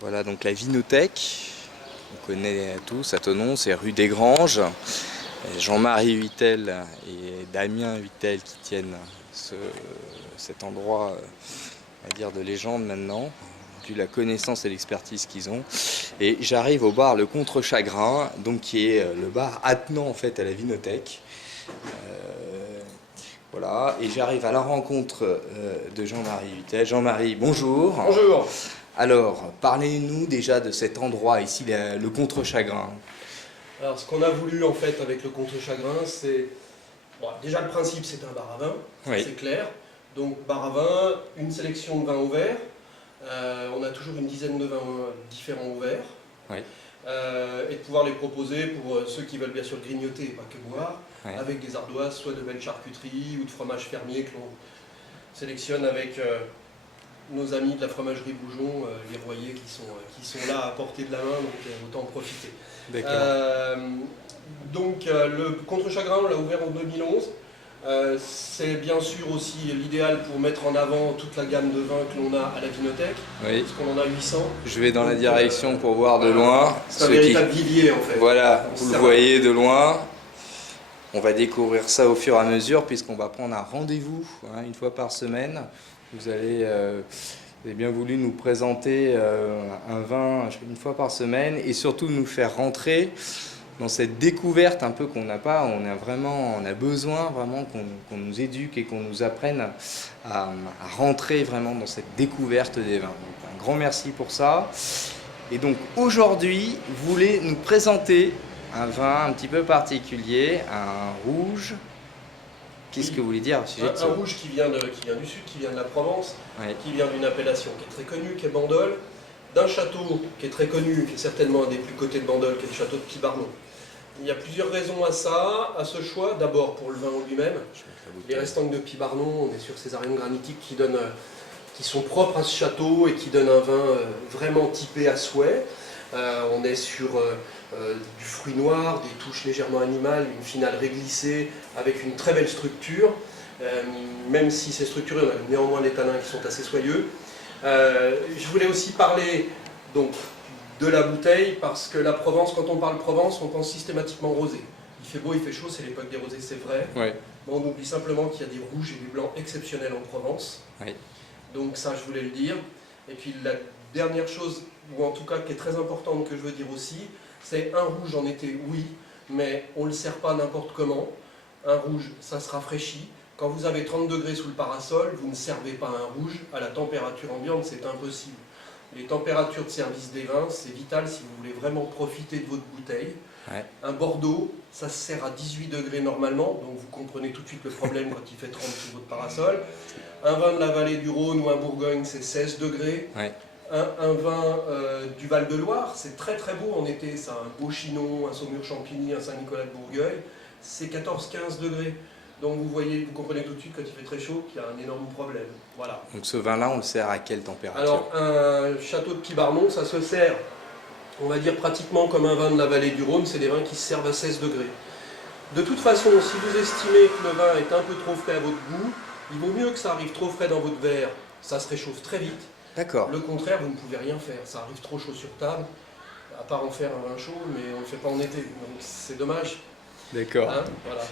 Voilà donc la Vinothèque, on connaît tous à Thonon, c'est rue des Granges. Jean-Marie Huitel et Damien Huitel qui tiennent cet endroit, on va dire de légende maintenant, vu la connaissance et l'expertise qu'ils ont. Et j'arrive au bar Le Contre-Chagrin, donc qui est le bar attenant en fait à la Vinothèque. Voilà, et j'arrive à la rencontre de Jean-Marie Huitel. Jean-Marie, bonjour. Bonjour. Alors, parlez-nous déjà de cet endroit ici, le Contre-Chagrin. Alors, ce qu'on a voulu en fait avec le Contre-Chagrin, c'est... Bon, déjà, le principe, c'est un bar à vin, Oui. c'est clair. Donc, bar à vin, une sélection de vins ouverts. On a toujours une dizaine de vins différents ouverts. Oui. Et de pouvoir les proposer pour ceux qui veulent bien sûr grignoter et pas que boire, Oui. avec des ardoises, soit de belles charcuteries ou de fromage fermier que l'on sélectionne avec nos amis de la fromagerie Boujon, les Royers qui sont là à portée de la main, donc autant en profiter. Donc le Contre-Chagrin, on l'a ouvert en 2011. C'est bien sûr aussi l'idéal pour mettre en avant toute la gamme de vins que l'on a à la Vinothèque, Oui. parce qu'on en a 800. Je vais dans la direction pour voir de loin. C'est un véritable vivier en fait. Voilà, vous le voyez de loin. On va découvrir ça au fur et à mesure puisqu'on va prendre un rendez-vous une fois par semaine. Vous avez bien voulu nous présenter un vin une fois par semaine et surtout nous faire rentrer dans cette découverte un peu qu'on n'a pas. On a besoin vraiment qu'on nous éduque et qu'on nous apprenne à rentrer vraiment dans cette découverte des vins. Donc, un grand merci pour ça. Et donc aujourd'hui, vous voulez nous présenter un vin un petit peu particulier, un rouge. Qu'est-ce que vous voulez dire au sujet de ça ? Un rouge qui vient du sud, qui vient de la Provence, Oui. qui vient d'une appellation qui est très connue, qui est Bandol, d'un château qui est très connu, qui est certainement un des plus cotés de Bandol, qui est le château de Pibarnon. Il y a plusieurs raisons à ça, à ce choix. D'abord pour le vin en lui-même. Les restangs de Pibarnon, on est sur ces arènes granitiques qui sont propres à ce château et qui donnent un vin vraiment typé à souhait. On est sur du fruit noir, des touches légèrement animales, une finale réglissée avec une très belle structure. Même si ces structures, on a néanmoins des tanins qui sont assez soyeux. Je voulais aussi parler donc, de la bouteille parce que la Provence, quand on parle Provence, on pense systématiquement rosé. Il fait beau, il fait chaud, c'est l'époque des rosés, c'est vrai. Oui. Mais on oublie simplement qu'il y a des rouges et des blancs exceptionnels en Provence. Oui. Donc ça, je voulais le dire. Et puis la dernière chose, ou en tout cas qui est très importante que je veux dire aussi, c'est un rouge en été, oui, mais on ne le sert pas n'importe comment. Un rouge, ça se rafraîchit. Quand vous avez 30 degrés sous le parasol, vous ne servez pas un rouge à la température ambiante, c'est impossible. Les températures de service des vins, c'est vital si vous voulez vraiment profiter de votre bouteille. Ouais. Un Bordeaux, ça se sert à 18 degrés normalement, donc vous comprenez tout de suite le problème quand il fait 30 sous votre parasol. Un vin de la vallée du Rhône ou un Bourgogne, c'est 16 degrés. Ouais. Un vin du Val-de-Loire, c'est très très beau en été, ça a un beau Chinon, un Saumur-Champigny, un Saint-Nicolas de Bourgueil, c'est 14-15 degrés. Donc vous voyez, vous comprenez tout de suite quand il fait très chaud qu'il y a un énorme problème. Voilà. Donc ce vin-là, on le sert à quelle température ? Alors un château de Pibarnon, ça se sert, on va dire pratiquement comme un vin de la vallée du Rhône, c'est des vins qui se servent à 16 degrés. De toute façon, si vous estimez que le vin est un peu trop frais à votre goût, il vaut mieux que ça arrive trop frais dans votre verre, ça se réchauffe très vite. D'accord. Le contraire, vous ne pouvez rien faire, ça arrive trop chaud sur table, à part en faire un vin chaud, mais on ne le fait pas en été, donc c'est dommage. D'accord. Voilà.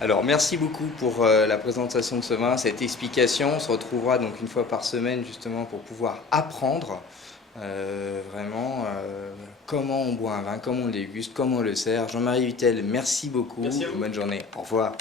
Alors merci beaucoup pour la présentation de ce vin, cette explication. On se retrouvera donc une fois par semaine justement pour pouvoir apprendre vraiment comment on boit un vin, comment on le déguste, comment on le sert. Jean-Marie Huitel, merci beaucoup. Merci à vous. Bonne journée. Au revoir.